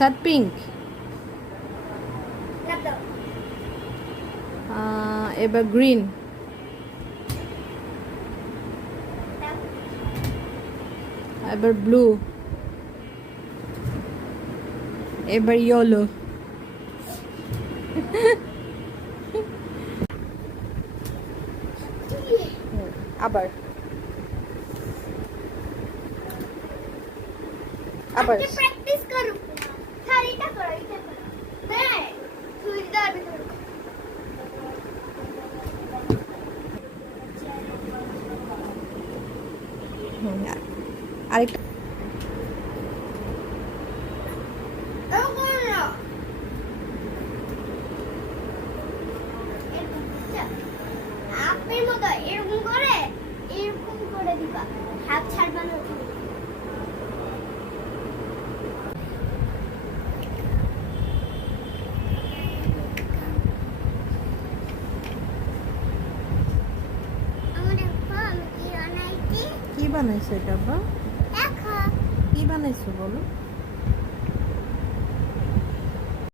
Shirt pink. এবার green. এবার blue. এবার ইয়েলো। আবার আবার প্র্যাকটিস করো। শাড়িটা করো, এটা করো। হ্যাঁ, তুই দাবি করো। আরেকটা। আপের মতো এরকম করে দিবা, হাত ছাড়বা না। কি বানাইছো এটা? আব্বা দেখো কি বানাইছো বলো?